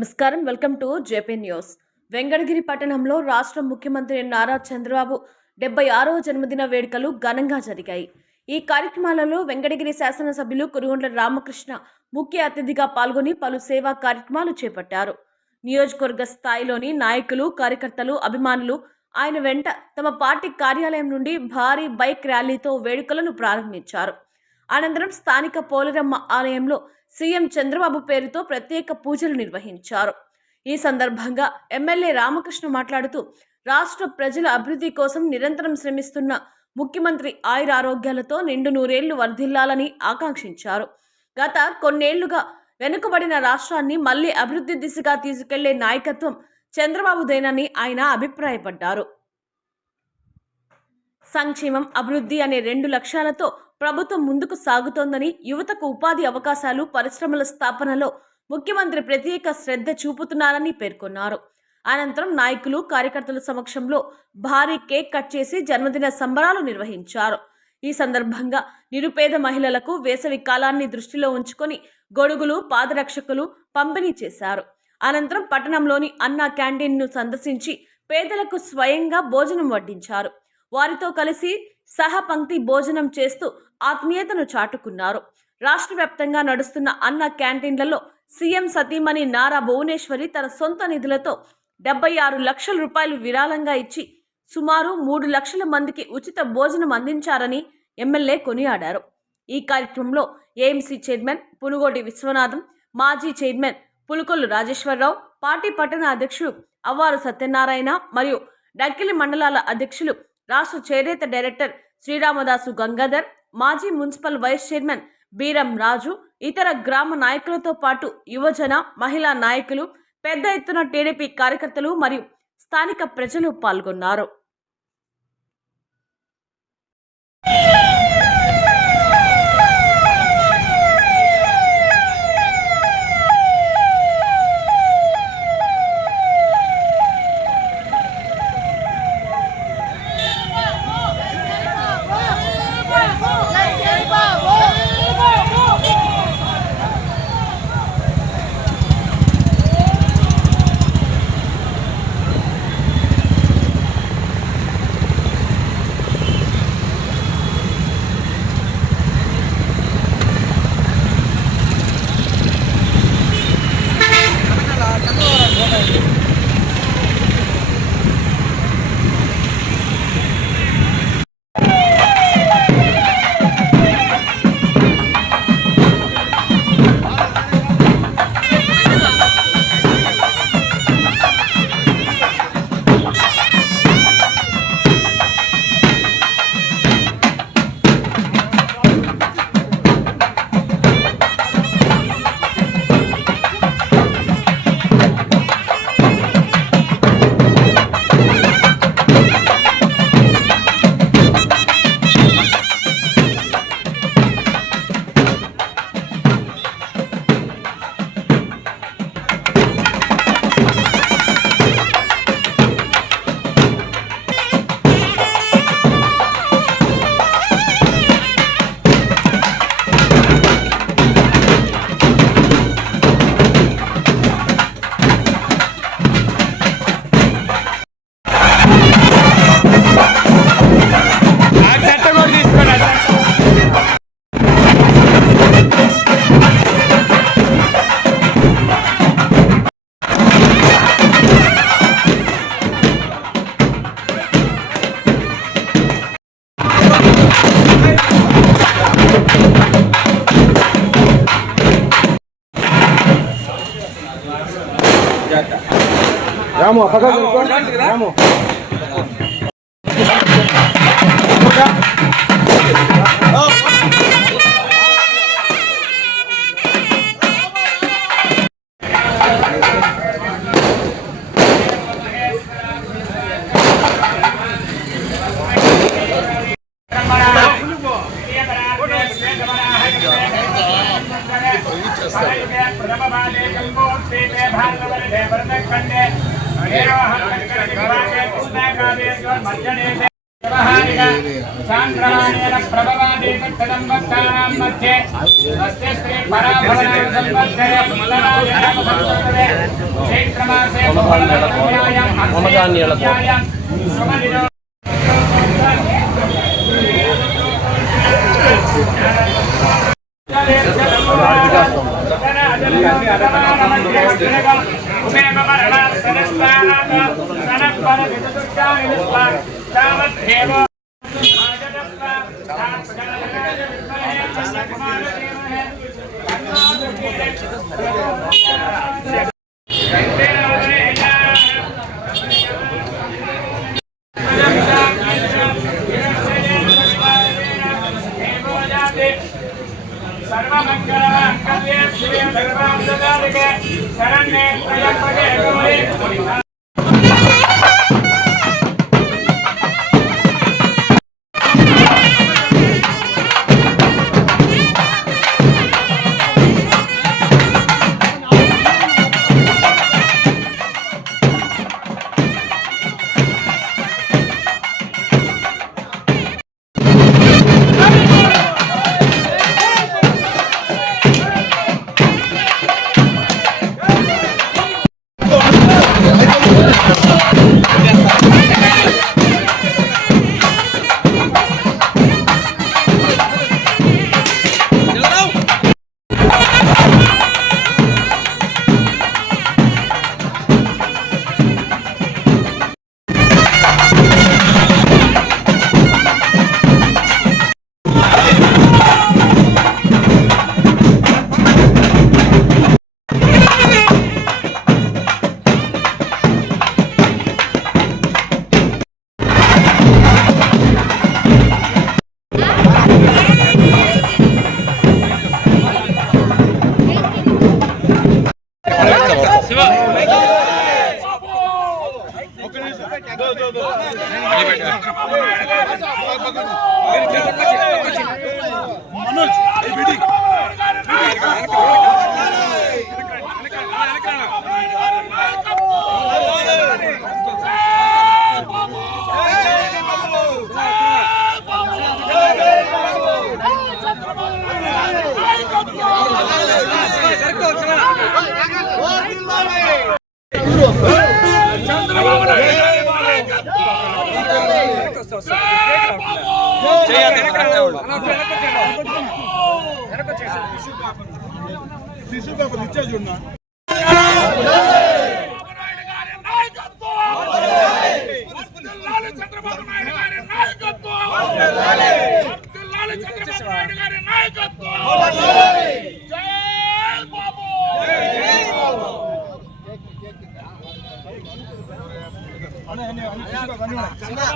నమస్కారం. Welcome to JP news. Venkatagiri పట్టణంలో రాష్ట్ర ముఖ్యమంత్రి నారా చంద్రబాబు 76వ జన్మదిన వేడుకలు ఘనంగా జరిగాయి. ఈ కార్యక్రమాలలో వెంకటగిరి శాసనసభ్యులు కురుగొండ్ల రామకృష్ణ ముఖ్య అతిథిగా పాల్గొని పలు సేవా కార్యక్రమాలు చేపట్టారు. నియోజకవర్గ స్థాయిలోని నాయకులు, కార్యకర్తలు, అభిమానులు ఆయన వెంట తమ పార్టీ కార్యాలయం నుండి భారీ బైక్ ర్యాలీతో వేడుకలను ప్రారంభించారు. అనంతరం స్థానిక పోలేరమ్మ ఆలయంలో సీఎం చంద్రబాబు పేరుతో ప్రత్యేక పూజలు నిర్వహించారు. ఈ సందర్భంగా ఎమ్మెల్యే రామకృష్ణ మాట్లాడుతూ రాష్ట్ర ప్రజల అభివృద్ధి కోసం నిరంతరం శ్రమిస్తున్న ముఖ్యమంత్రి ఆయురారోగ్యాలతో నిండు నూరేళ్లు వర్ధిల్లాలని ఆకాంక్షించారు. గత కొన్నేళ్లుగా వెనుకబడిన రాష్ట్రాన్ని మళ్లీ అభివృద్ధి దిశగా తీసుకెళ్లే నాయకత్వం చంద్రబాబుదేనని ఆయన అభిప్రాయపడ్డారు. సంక్షేమం, అభివృద్ధి అనే 2 లక్ష్యాలతో ప్రభుత్వం ముందుకు సాగుతోందని, యువతకు ఉపాధి అవకాశాలు, పరిశ్రమల స్థాపనలో ముఖ్యమంత్రి ప్రత్యేక శ్రద్ధ చూపుతున్నారని పేర్కొన్నారు. అనంతరం నాయకులు, కార్యకర్తల సమక్షంలో భారీ కేక్ కట్ చేసి జన్మదిన సంబరాలు నిర్వహించారు. ఈ సందర్భంగా నిరుపేద మహిళలకు వేసవి కాలాన్ని దృష్టిలో ఉంచుకొని గొడుగులు, పాదరక్షకులు పంపిణీ చేశారు. అనంతరం పట్టణంలోని అన్నా క్యాంటీన్ను సందర్శించి పేదలకు స్వయంగా భోజనం వడ్డించారు. వారితో కలిసి సహపంక్తి భోజనం చేస్తూ ఆత్మీయతను చాటుకున్నారు. రాష్ట్ర వ్యాప్తంగా నడుస్తున్న అన్న క్యాంటీన్లలో సీఎం సతీమణి నారా భువనేశ్వరి తన సొంత నిధులతో 76 లక్షల రూపాయలు విరాళంగా ఇచ్చి సుమారు 3 లక్షల మందికి ఉచిత భోజనం అందించారని ఎమ్మెల్యే కొనియాడారు. ఈ కార్యక్రమంలో ఏఎంసీ చైర్మన్ పునుగోటి విశ్వనాథం, మాజీ చైర్మన్ పులుకొల్లు రాజేశ్వరరావు, పార్టీ పట్టణ అధ్యక్షులు అవ్వారు సత్యనారాయణ మరియు డక్కిలి మండలాల అధ్యక్షులు, రాష్ట్ర చేనేత డైరెక్టర్ శ్రీరామదాసు గంగాధర్, మాజీ మున్సిపల్ వైస్ చైర్మన్ బీరం రాజు, ఇతర గ్రామ నాయకులతో పాటు యువజన, మహిళా నాయకులు, పెద్ద ఎత్తున టీడీపీ కార్యకర్తలు మరియు స్థానిక ప్రజలు పాల్గొన్నారు. రాము రాము व्यावहारिक चान्द्रमानेन प्रभवादेकदम्बत्तानां मध्ये स्वस्य श्री पराभवनां संवत्सरे उत्तरायणां संवत्सरे चैत्रमासे बहुलनक्षत्रायाम् अक्षयतृतीयायां शुभदिनो सर्वमंगलमांगल्ये शिवे सर्वार्थसाधिके शरण्ये त्र्यंबके गौरी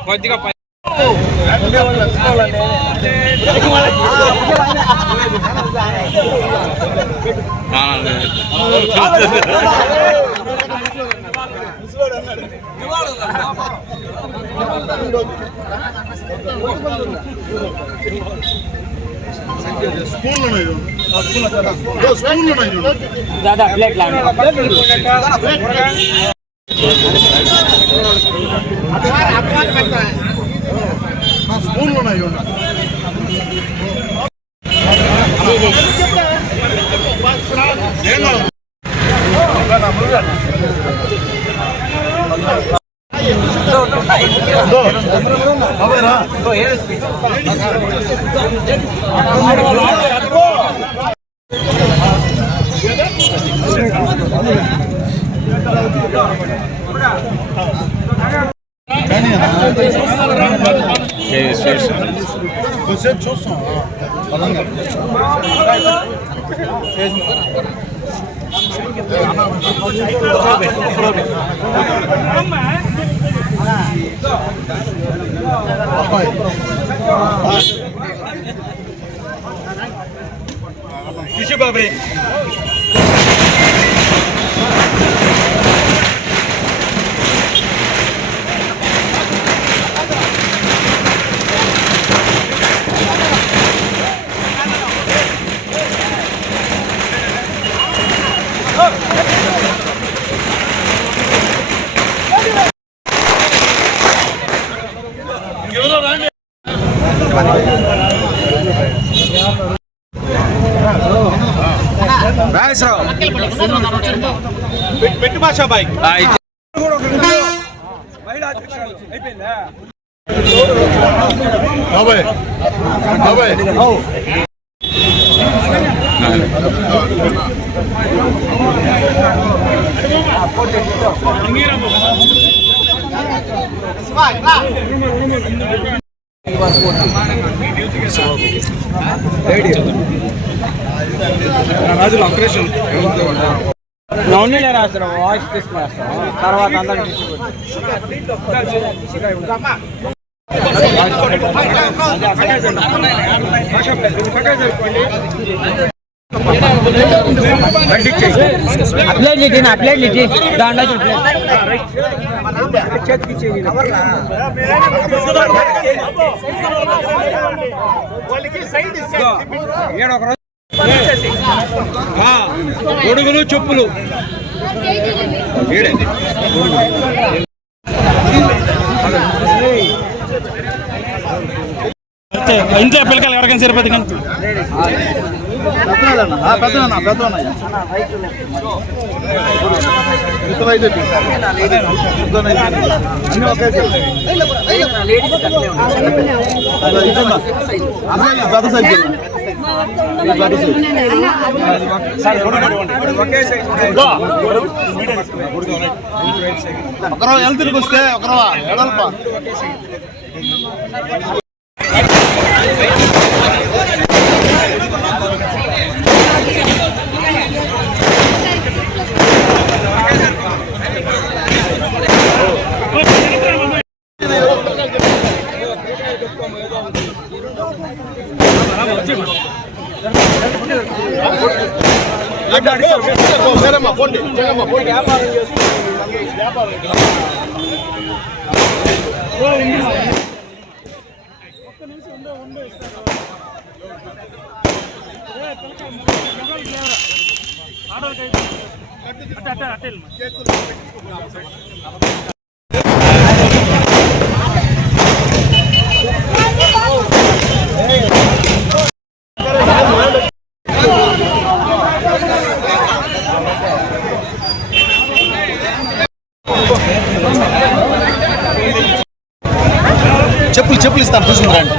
కొద్దిగా दादा प्लेट लाना स्पून చూస్తాం బాబే ఎవరో రాండి పెట్టు భాషా బాయ్ రాజులు ఆపరేషన్ నౌనీలే రాస్తారు వాయిస్ తీసుకునేస్తాం తర్వాత అందరికి అప్లైట్ దాంట్లో గొడుగులు చెప్పులు ఇంట్లో పిల్లకాయలు ఎవరికైనా సరిపోతుంది కానీ ఒకరో ఎంత తిరిగి వస్తే ఒకరో ఎడల్ప చెప్పులు ఇస్తాను తీసుకుంటారండి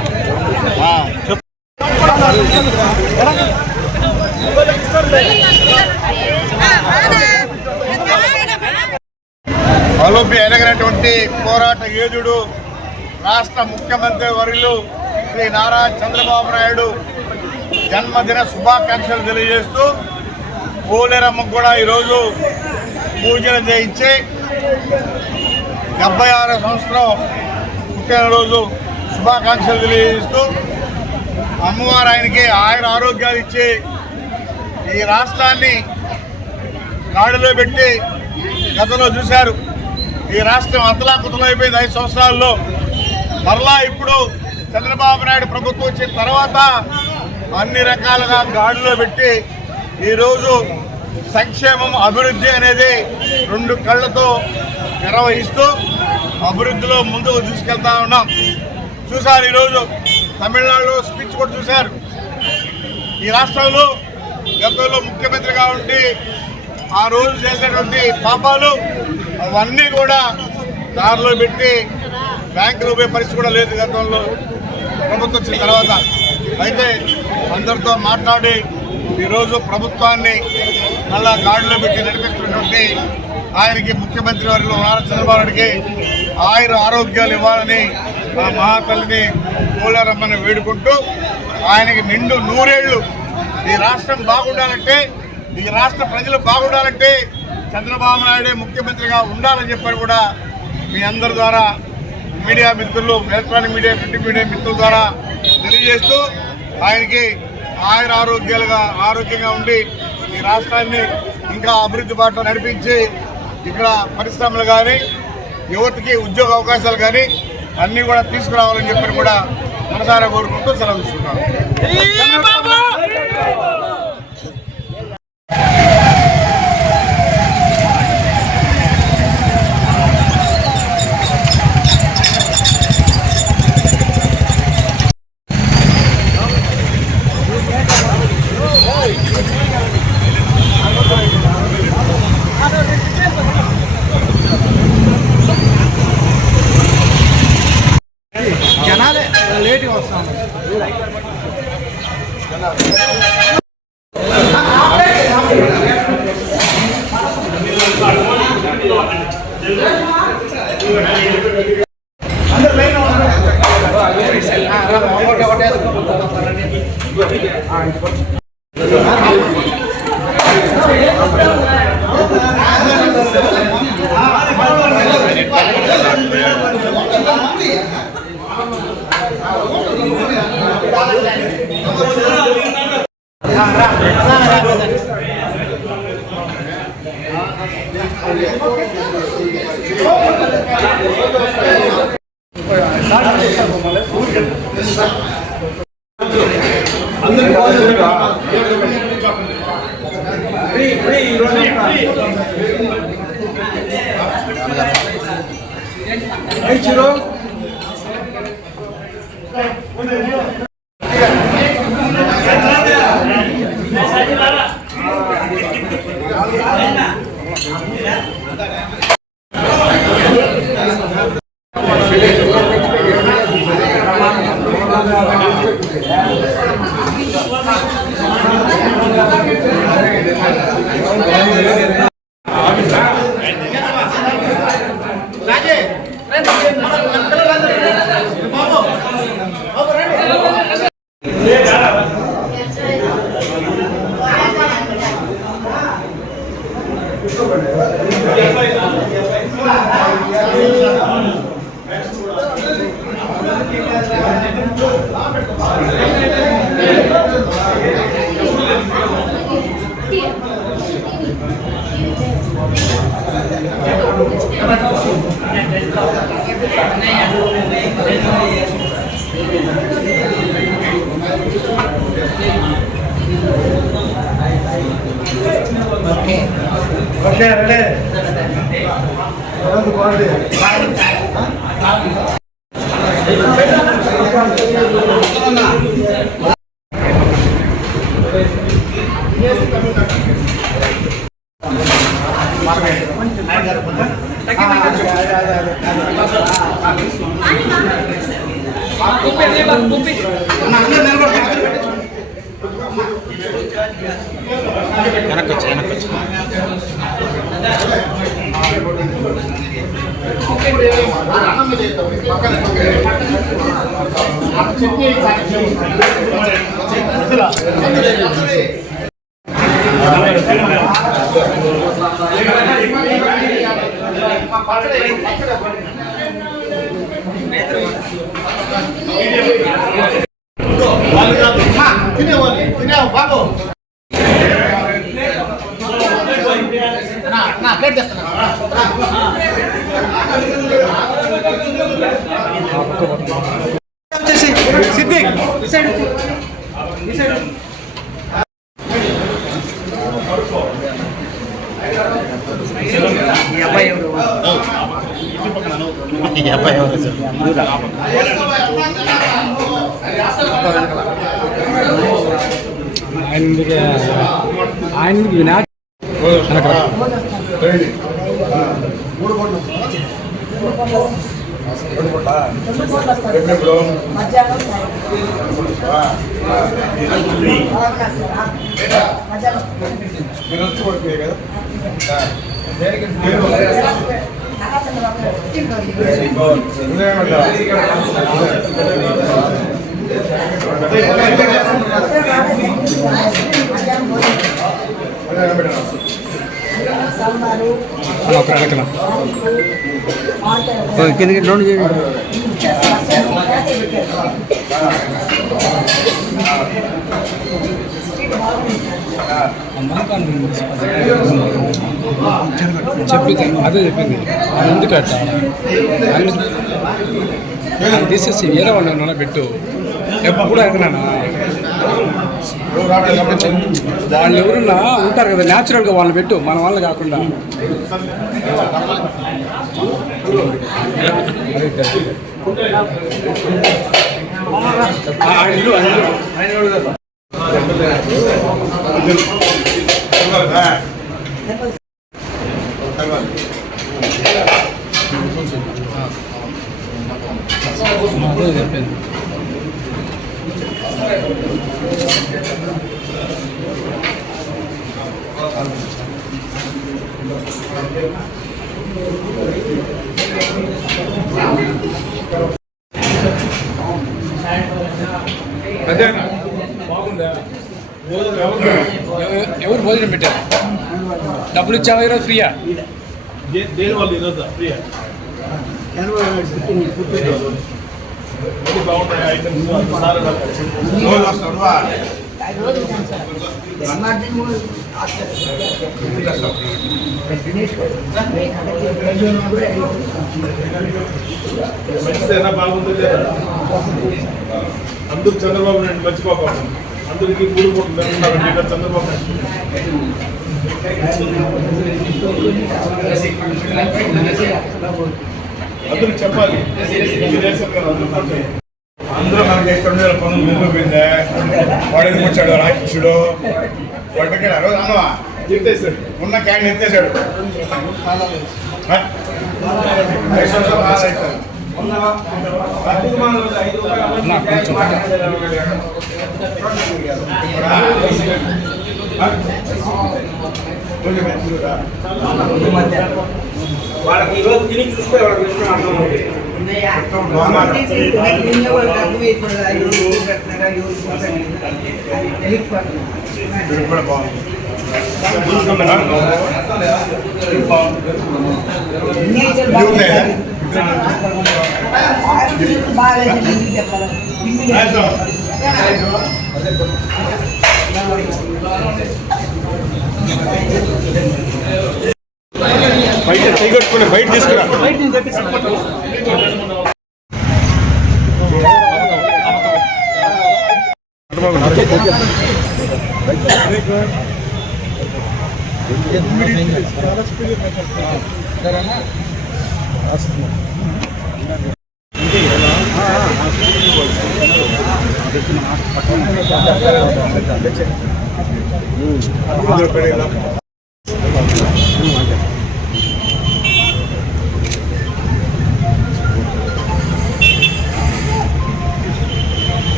అలోపి ఎనగనటువంటి పోరాట యోధుడు రాష్ట్ర ముఖ్యమంత్రి వర్యులు శ్రీ నారా చంద్రబాబు నాయుడు జన్మదిన శుభాకాంక్షలు తెలియజేస్తూ పోలేరమ్మకు కూడా ఈరోజు పూజలు చేయించి 76వ సంవత్సరం పుట్టినరోజు శుభాకాంక్షలు తెలియజేస్తూ అమ్మవారు ఆయనకి ఆయుర ఆరోగ్యాలు ఇచ్చి ఈ రాష్ట్రాన్ని గాడిలో పెట్టి గతంలో చూశారు. ఈ రాష్ట్రం అతలాకుతలం అయిపోయింది 5 సంవత్సరాల్లో. మరలా ఇప్పుడు చంద్రబాబు నాయుడు ప్రభుత్వం వచ్చిన తర్వాత అన్ని రకాలుగా గాడిలో పెట్టి ఈరోజు సంక్షేమం అభివృద్ధి అనేది 2 కళ్ళతో నిర్వహిస్తూ అభివృద్ధిలో ముందుకు తీసుకెళ్తా ఉన్నాం. చూశారు ఈరోజు తమిళనాడులో స్పీచ్ కూడా చూశారు. ఈ రాష్ట్రంలో గతంలో ముఖ్యమంత్రిగా ఉండి ఆ రోజు చేసేటువంటి పాపాలు అవన్నీ కూడా దారిలో పెట్టి బ్యాంకులో పోయే పరిస్థితి కూడా లేదు గతంలో ప్రభుత్వం వచ్చిన తర్వాత. అయితే అందరితో మాట్లాడి ఈరోజు ప్రభుత్వాన్ని మళ్ళా గాడిలో పెట్టి నడిపిస్తున్నటువంటి ఆయనకి ముఖ్యమంత్రి వారిలో నారా చంద్రబాబు నాయుడికి ఆయుర ఆరోగ్యాలు ఇవ్వాలని ఆ మహాతల్లిని పోలేరమ్మని వేడుకుంటూ ఆయనకి నిండు 100 ఏళ్ళు ఈ రాష్ట్రం బాగుండాలంటే, ఈ రాష్ట్ర ప్రజలు బాగుండాలంటే చంద్రబాబు నాయుడే ముఖ్యమంత్రిగా ఉండాలని చెప్పని కూడా మీ అందరి ద్వారా మీడియా మిత్రులు, ఎలక్ట్రానిక్ మీడియా, ప్రింట్ మీడియా మిత్రుల ద్వారా తెలియజేస్తూ ఆయనకి ఆయుర ఆరోగ్యంగా ఉండి ఈ రాష్ట్రాన్ని ఇంకా అభివృద్ధి బాటలో నడిపించి ఇక్కడ పరిశ్రమలు కానీ యువతకి ఉద్యోగ అవకాశాలు కానీ అన్నీ కూడా తీసుకురావాలని చెప్పని కూడా మనసారా కోరుకుంటూ సెలవు తీసుకుంటాం. అదే చెప్పింది ఎందుకట్ట తీసేసి వేరే వాళ్ళు పెట్టు ఎప్పుడు ఎక్కడన్నా వాళ్ళు ఎవరున్నా ఉంటారు కదా న్యాచురల్గా వాళ్ళు పెట్టు మన వాళ్ళు కాకుండా అదే చెప్పింది ఎవరు భోజనం పెట్టారు డబ్బులు ఇచ్చావా ఈరోజు ఫ్రీయా దేని వాళ్ళు ఈరోజు ఫ్రీయా మంచిదేనా బాగుంది లేదా అందరూ చంద్రబాబు నాయుడు మర్చిపోకండి అందరికీ మూడు కోట్లు చంద్రబాబు నాయుడు అందరూ చెప్పాలి అందరూ మనకి 2,000 పనులు నిండిపోయిందే వాడికి వచ్చాడు రాక్షసుడు వాడికి అన్నవా ఎత్తేసారు ఉన్న క్యాండిల్ ఎత్తేసాడు వాళ్ళకి ఈరోజు తిని చూస్తే వాళ్ళకి విషయం అర్థమవుతుంది. కూడా బాగుంది బయట తీగొట్టుకుని బయట తీసుకురా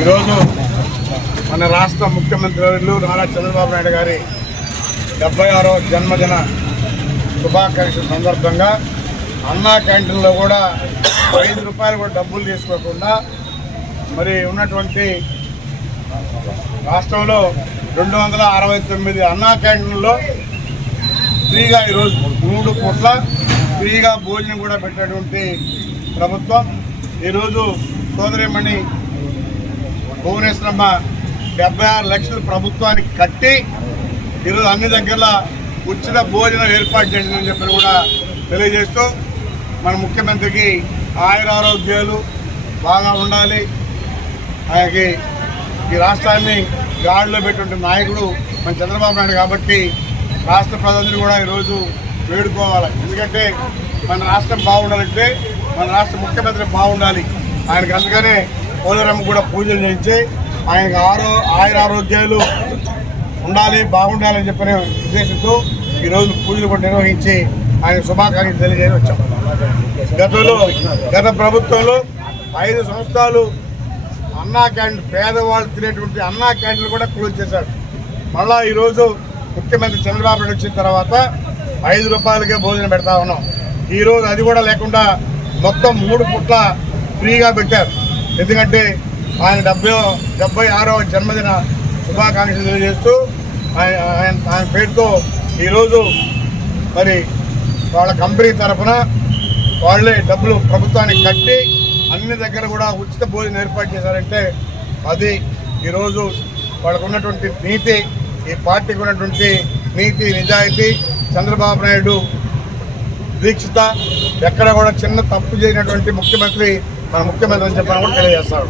ఈరోజు మన రాష్ట్ర ముఖ్యమంత్రి వర్యులు నారా చంద్రబాబు నాయుడు గారి 76వ జన్మదిన శుభాకాంక్షల సందర్భంగా అన్నా క్యాంటీన్లో కూడా 5 రూపాయలు కూడా డబ్బులు తీసుకోకుండా మరి ఉన్నటువంటి రాష్ట్రంలో 269 అన్నా క్యాంటీన్లో ఫ్రీగా ఈరోజు 3 పూట్ల ఫ్రీగా భోజనం కూడా పెట్టినటువంటి ప్రభుత్వం ఈరోజు సోదరిమణి భువనేశ్వరమ్మ 76 లక్షలు ప్రభుత్వానికి కట్టి ఈరోజు అన్ని దగ్గర ఉచిత భోజనం ఏర్పాటు చేసిందని చెప్పి కూడా తెలియజేస్తూ మన ముఖ్యమంత్రికి ఆయురారోగ్యాలు బాగా ఉండాలి. ఆయనకి ఈ రాష్ట్రాన్ని గాడిలో పెట్టిన నాయకుడు మన చంద్రబాబు నాయుడు కాబట్టి రాష్ట్ర ప్రజలందరూ కూడా ఈరోజు వేడుకోవాలి. ఎందుకంటే మన రాష్ట్రం బాగుండాలంటే మన రాష్ట్ర ముఖ్యమంత్రి బాగుండాలి. ఆయనకు అందుకనే పోలవరం కూడా పూజలు చేయించి ఆయనకు ఆయురారోగ్యాలు ఉండాలి బాగుండాలని చెప్పిన ఉద్దేశంతో ఈరోజు పూజలు కూడా నిర్వహించి ఆయన శుభాకాంక్షలు తెలియజేసి వచ్చాం. గత ప్రభుత్వంలో 5 సంవత్సరాలు అన్నా క్యాంటీన్ పేదవాళ్ళు తినేటువంటి అన్నా క్యాంటీన్లు కూడా క్లోజ్ చేశారు. మళ్ళా ఈరోజు ముఖ్యమంత్రి చంద్రబాబు నాయుడు వచ్చిన తర్వాత 5 రూపాయలకే భోజనం పెడతా ఉన్నాం. ఈరోజు అది కూడా లేకుండా మొత్తం 3 పూట్ల ఫ్రీగా పెట్టారు. ఎందుకంటే ఆయన 76వ జన్మదిన శుభాకాంక్షలు తెలియజేస్తూ ఆయన పేరుతో ఈరోజు మరి వాళ్ళ కంపెనీ తరఫున వాళ్ళే డబ్బులు ప్రభుత్వానికి కట్టి అన్ని దగ్గర కూడా ఉచిత భోజనం ఏర్పాటు చేశారంటే అది ఈరోజు వాళ్ళకు ఉన్నటువంటి నీతి, ఈ పార్టీకి ఉన్నటువంటి నీతి నిజాయితీ, చంద్రబాబు నాయుడు దీక్షిత ఎక్కడ కూడా చిన్న తప్పు చేయనటువంటి ముఖ్యమంత్రి మన ముఖ్యమంత్రి అని చెప్పని కూడా తెలియజేస్తారు.